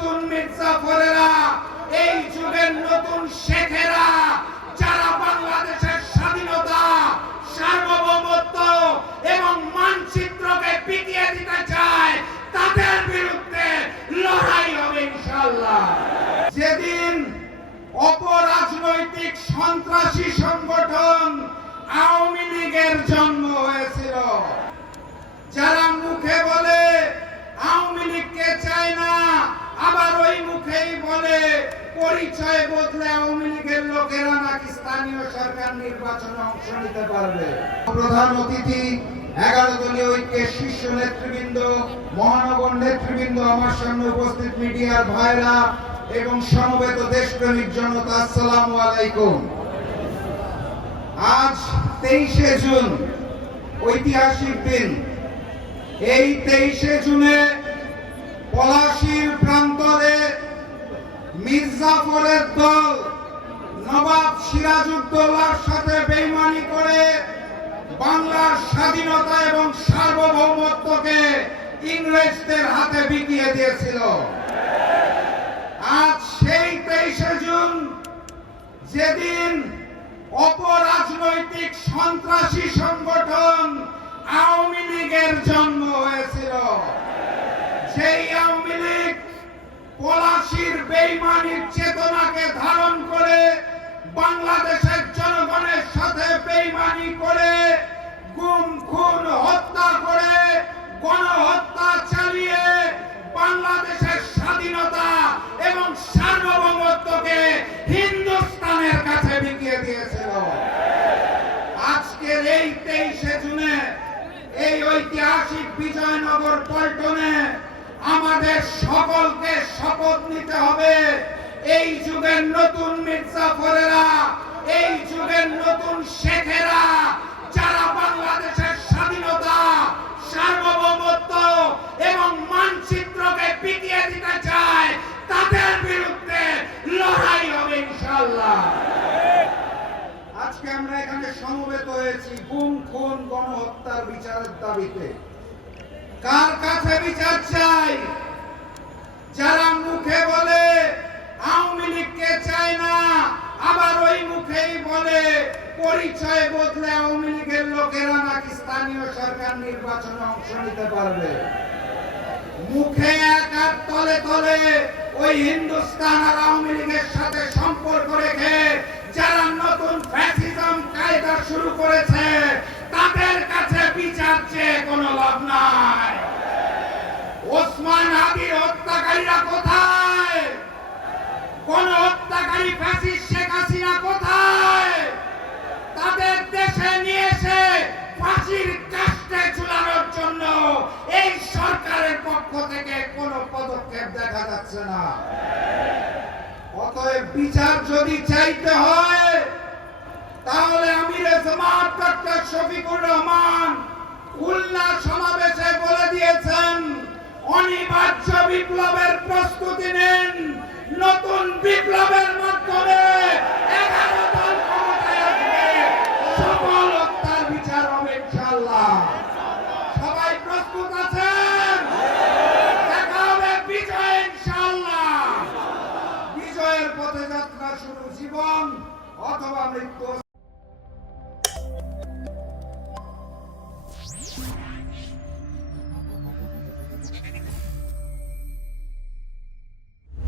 নতুন মির্জাফরেরা, এই যুগের নতুন শেখেরা, যারা বাংলাদেশের স্বাধীনতা, সার্বভৌমত্ব এবং মানচিত্রকে পিটিয়ে দিতে চায়, তাদের বিরুদ্ধে লড়াই হবে ইনশাআল্লাহ। যেদিন অপরাজনৈতিক সন্ত্রাসী সংগঠন আওয়ামী লীগের জন্ম হয়েছিল, যারা মুখে বলে আওয়ামী লীগকে চায় না, আবার ওই মুখেই বলে পরিচয় বদলে আওয়ামী লীগের লোকেরা নাকি স্থানীয় সরকার নির্বাচনে অংশ নিতে পারবে। প্রধান অতিথি, 11 দলীয় ঐক্যের শীর্ষ নেতৃবৃন্দ, মহানগর নেতৃবৃন্দ, আমার সামনে উপস্থিত মিডিয়ার ভাইরা এবং সমবেত দেশপ্রেমিক জনতা, আসসালামু আলাইকুম। আজ 23শে জুন, ঐতিহাসিক দিন। এই 23শে জুনে পলাশীর প্রান্তরে মির্জাফরের দল নবাব সিরাজউদ্দৌলার সাথে বেইমানি করে বাংলার স্বাধীনতা এবং সার্বভৌমত্বকে ইংরেজদের হাতে বিকিয়ে দিয়েছিল। আজ সেই 23শে জুন, যেদিন অপরাজনৈতিক সন্ত্রাসী সংগঠন আওয়ামী লীগের জন্ম হয়েছিল, সেই আওয়ামী লীগ পলাশীর বেইমানির চেতনাকে ধারণ করে বাংলাদেশের জনগণের সাথে বেইমানি করে গুম খুন হত্যা করে গণহত্যা চালিয়ে বাংলাদেশের স্বাধীনতা এবং সার্বভৌমত্বকে হিন্দুস্তানের কাছে বিকিয়ে দিয়েছিল। আজকের এই 23শে জুনে এই ঐতিহাসিক বিজয়নগর পল্টনে আমাদের সকলকে শপথ নিতে হবে, এই যুগের নতুন মির্জাফরেরা, এই যুগের নতুন শেখেরা, যারা বাংলাদেশের স্বাধীনতা, সার্বভৌমত্ব এবং মানচিত্রকে পিটিয়ে দিতে চায়, তাদের বিরুদ্ধে লড়াই হবে ইনশাআল্লাহ। আজকে আমরা এখানে সমবেত হয়েছি গুম খুন গণহত্যার বিচারের দাবিতে। কার কাছে বিচার চাই? যারা মুখে বলে আওয়ামী লীগকে চায় না, আবার ওই মুখেই বলে পরিচয় বদলে আওয়ামী লীগের লোকেরা নাকি স্থানীয় সরকার নির্বাচনে অংশ নিতে পারবে। মুখে এক আর তলে তলে ওই হিন্দুস্তান আর আওয়ামী লীগের সাথে সম্পর্ক রেখে যারা নতুন ফ্যাসিজম কায়দা শুরু করেছে, তাদের কাছে বিচার চেয়ে কোনো লাভ নাই। ওসমান হাদির হত্যাকারীরা কোথায়? গণহত্যাকারী ফ্যাসিস্ট শেখ হাসিনা কোথায়? তাদের দেশে নিয়ে এসে ফাঁসির কাস্টে ঝুলানোর জন্য এই সরকারের পক্ষ থেকে কোনো পদক্ষেপ দেখা যাচ্ছে না। অতএব বিচার যদি চাইতে হয়, তাহলে আমিরে জামাত ডক্টর শফিকুর রহমান খুলনা সমাবেশে বলে দিয়েছেন, অনিবার্য বিপ্লবের প্রস্তুতি নেন। নতুন বিপ্লবের মাধ্যমে 11 দল ক্ষমতায় আসবে, সকল হত্যার বিচার হবে ইনশাআল্লাহ। সবাই প্রস্তুত আছেন? দেখা হবে বিজয় ইনশাআল্লাহ। বিজয়ের পথে যাত্রা শুরু, জীবন অথবা মৃত্যু।